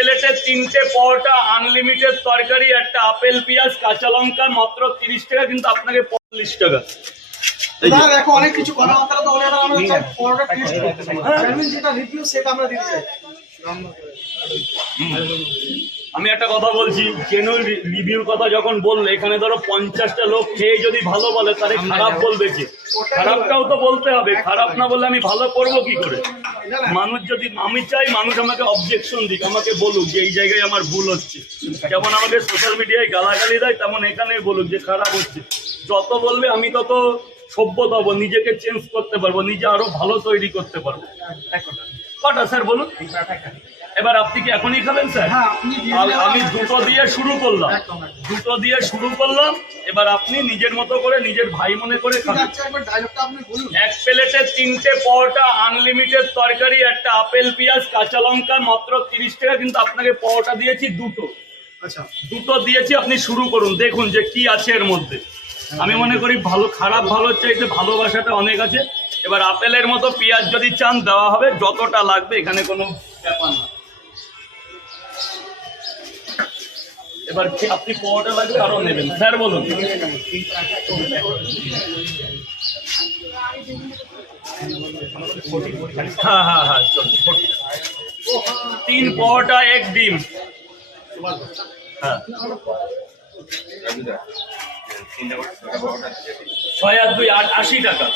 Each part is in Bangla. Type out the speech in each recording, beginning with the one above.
প্লেটে 3টে পরোটা, আনলিমিটেড তরকারি, একটা আপেল, পেঁয়াজ, কাঁচা লঙ্কা, মাত্র 30 টাকা, কিন্তু আপনাকে 45 টাকা। দেখো অনেক কিছু কথাবার্তা তো বলে আমরা চাই পরোটা টেস্ট করতে চাই, যেটা রিভিউ সেটা আমরা দিতে চাই। আমি একটা কথা বলছি, জেনুইন রিভিউর কথা যখন বললে, এখানে ধরো 50টা লোক খেয়ে যদি ভালো বলে তাহলে খারাপ বলবে কি? খারাপটাও তো বলতে হবে, খারাপ না বললে আমি ভালো করবো কি করে? মানুষ যদি, আমি চাই মানুষ আমাকে অবজেকশন দিক, আমাকে বলুক যে এই জায়গায় আমার ভুল হচ্ছে। যেমন আমাকে সোশ্যাল মিডিয়ায় গালাগালি দেয়, তেমন এখানে বলুক যে খারাপ হচ্ছে। যত বলবে আমি তত সভ্যতা হবো, নিজেকে চেঞ্জ করতে পারবো, নিজে আরো ভালো তৈরি করতে পারবো। কটা স্যার বলুন? এবার আপনি কি এখনই খাবেন স্যার? আমি দুটো দিয়ে শুরু করলাম, এবার আপনি নিজের মতো করে, নিজের ভাই মনে করে খাবেন। এক প্লেটে 3টে পরোটা, আনলিমিটেড তরকারি, একটা আপেল, পেঁয়াজ, কাঁচা লঙ্কা, মাত্র 30 টাকা, কিন্তু আপনাকে পরোটা দিয়েছি দুটো। আচ্ছা, দুটো দিয়েছি, আপনি শুরু করুন, দেখুন যে কি আছে এর মধ্যে। আমি মনে করি ভালো, খারাপ ভালোর চাইতে ভালোবাসাটা অনেক আছে। এবার আপেলের মতো পেঁয়াজ যদি চান দেওয়া হবে, যতটা লাগবে, এখানে কোনো ব্যাপার না। এবার আপনি পরোটা লাগবে আরো নেবেন স্যার, বলুন। হ্যাঁ হ্যাঁ হ্যাঁ, চলুন। 3 পরোটা, 1 ডিম। হ্যাঁ, 6 আর 2 80 টাকা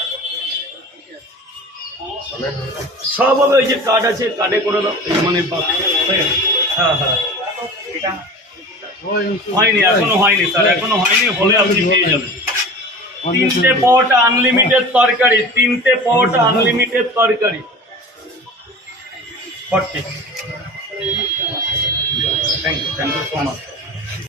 সব হবে। ওই যে কার্ড আছে, কার্ডে করে দাও, মানে হ্যাঁ হ্যাঁ, হয়নি, এখনো হয়নি স্যার, এখনো হয়নি, হলে আপনি পেয়ে যাবেন। 3টে পরোটা, আনলিমিটেড তরকারি, 3টে পরোটা, আনলিমিটেড তরকারি, 40। Thank you so much.